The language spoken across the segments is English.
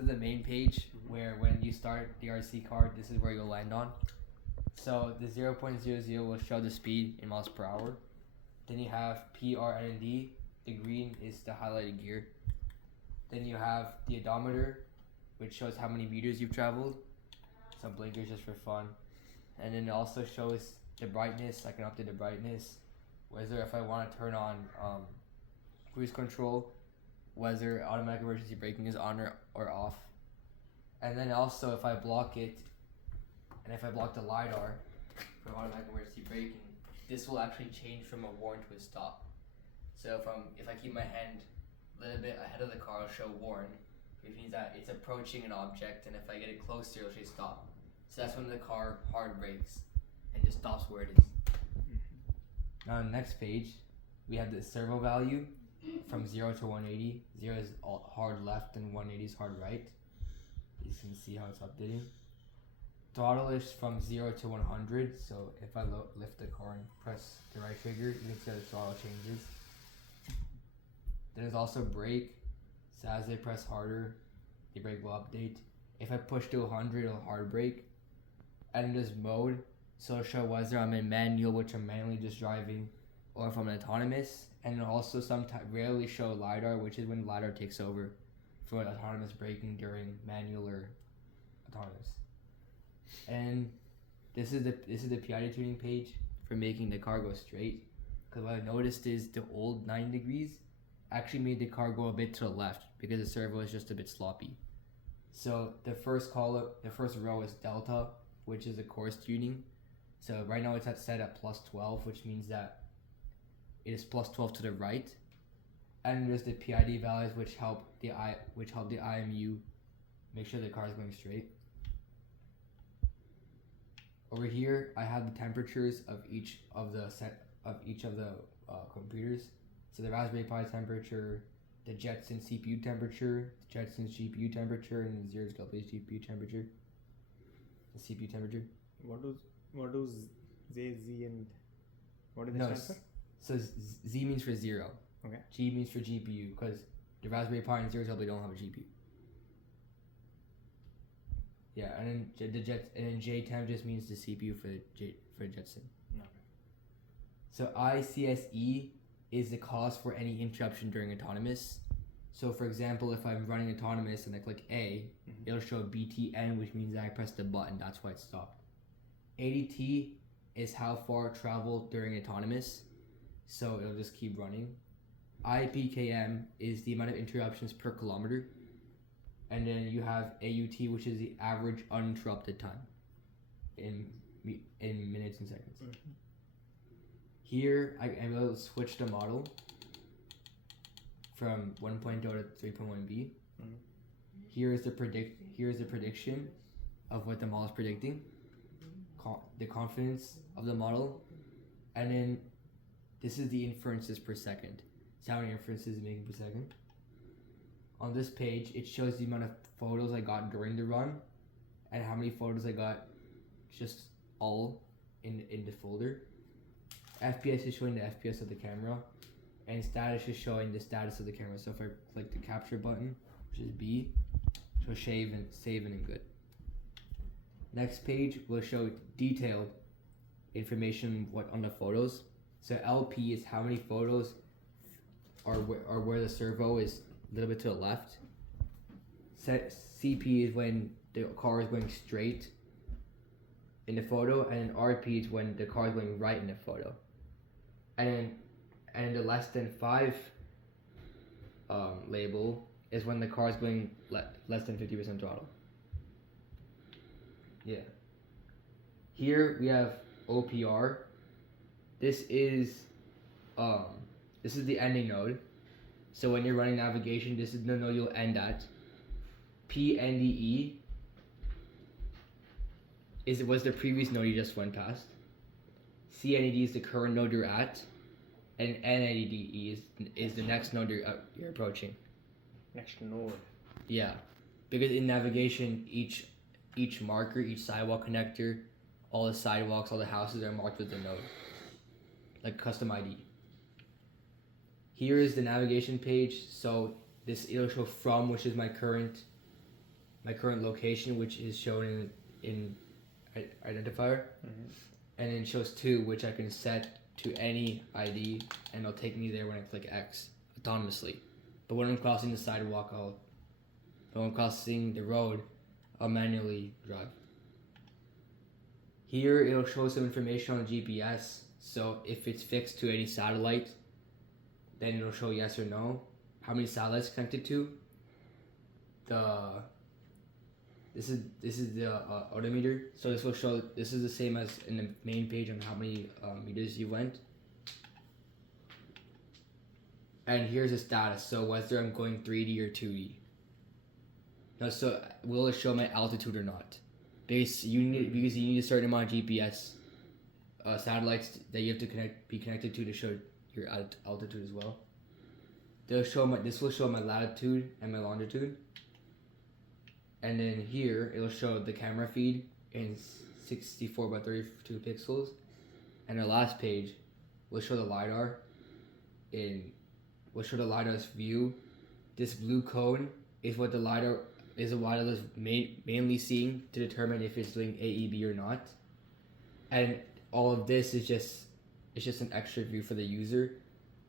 to the main page where when you start the RC car, this is where you'll land on. So the 0.00 will show the speed in miles per hour. Then you have P, R, N, and D. The green is the highlighted gear. Then you have the odometer, which shows how many meters you've traveled. Some blinkers just for fun. And then it also shows the brightness. I can update the brightness. Whether if I want to turn on cruise control, whether automatic emergency braking is on or off. And then also if I block it, and if I block the LiDAR for automatic emergency braking, this will actually change from a warn to a stop. So if I keep my hand a little bit ahead of the car, it'll show warn, which means that it's approaching an object, and if I get it closer, it'll say stop. So that's when the car hard brakes and just stops where it is. Now on the next page, we have the servo value from 0 to 180. 0 is hard left and 180 is hard right. You can see how it's updating. Throttle is from 0 to 100, so if I lift the car and press the right trigger, you can see the throttle changes. Then there's also brake, so as I press harder, the brake will update. If I push to 100, it'll hard brake. And there's mode, so it'll show whether I'm in manual, which I'm manually just driving, or if I'm in autonomous. And it'll also rarely show LiDAR, which is when LiDAR takes over for autonomous braking during manual or autonomous. And this is the PID tuning page for making the car go straight. Because what I noticed is the old 9 degrees actually made the car go a bit to the left because the servo is just a bit sloppy. So the first row is delta, which is a course tuning. So right now it's set at plus 12, which means that it is plus 12 to the right. And there's the PID values, which help the IMU make sure the car is going straight. Over here, I have the temperatures of each of the computers. So the Raspberry Pi temperature, the Jetson CPU temperature, the Jetson GPU temperature, and the Zero's GPU temperature. The CPU temperature. What do Z and what do they stand for? So Z means for 0. Okay. G means for GPU, because the Raspberry Pi and Zero's don't have a GPU. Yeah, and then J temp just means the CPU for Jetson. Okay. So ICSE is the cause for any interruption during autonomous. So for example, if I'm running autonomous and I click A, it'll show BTN, which means that I pressed the button. That's why it stopped. ADT is how far traveled during autonomous. So it'll just keep running. IPKM is the amount of interruptions per kilometer. And then you have AUT, which is the average uninterrupted time in minutes and seconds. Here, I will switch the model from 1.0 to 3.1b. Here is the prediction of what the model is predicting, the confidence of the model, and then this is the inferences per second. So how many inferences it's making per second. On this page, it shows the amount of photos I got during the run and how many photos I got just all in the folder. FPS is showing the FPS of the camera, and status is showing the status of the camera. So if I click the capture button, which is B, it'll save and good. Next page will show detailed information on the photos. So LP is how many photos are where the servo is a little bit to the left. CP is when the car is going straight in the photo, and RP is when the car is going right in the photo. And the less than 5 label is when the car is going less than 50% throttle. Yeah. Here we have OPR. This is the ending node. So when you're running navigation, this is the node you'll end at. PNDE was the previous node you just went past. CNED is the current node you're at, and NADE is the next node you're approaching. Next node. Yeah, because in navigation, each marker, each sidewalk connector, all the sidewalks, all the houses are marked with a node, like custom ID. Here is the navigation page. So it'll show from, which is my current my current location, which is shown in identifier, and then it shows 2, which I can set to any ID, and it'll take me there when I click X autonomously. But when I'm crossing the sidewalk, when I'm crossing the road, I'll manually drive. Here it'll show some information on the GPS. So if it's fixed to any satellite, then it'll show yes or no. How many satellites connected to? This is the odometer. So this will show. This is the same as in the main page on how many meters you went. And here's the status. So whether I'm going 3D or 2D. Now, so will it show my altitude or not? Because you need a certain amount of GPS satellites that you have to be connected to show your altitude as well. This will show my latitude and my longitude. And then here it'll show the camera feed in 64 by 32 pixels. And the last page will show the LiDAR will show the LiDAR's view. This blue cone is what the LiDAR is mainly seeing to determine if it's doing AEB or not. And all of this is just an extra view for the user,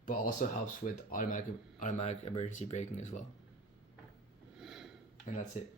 but also helps with automatic emergency braking as well. And that's it.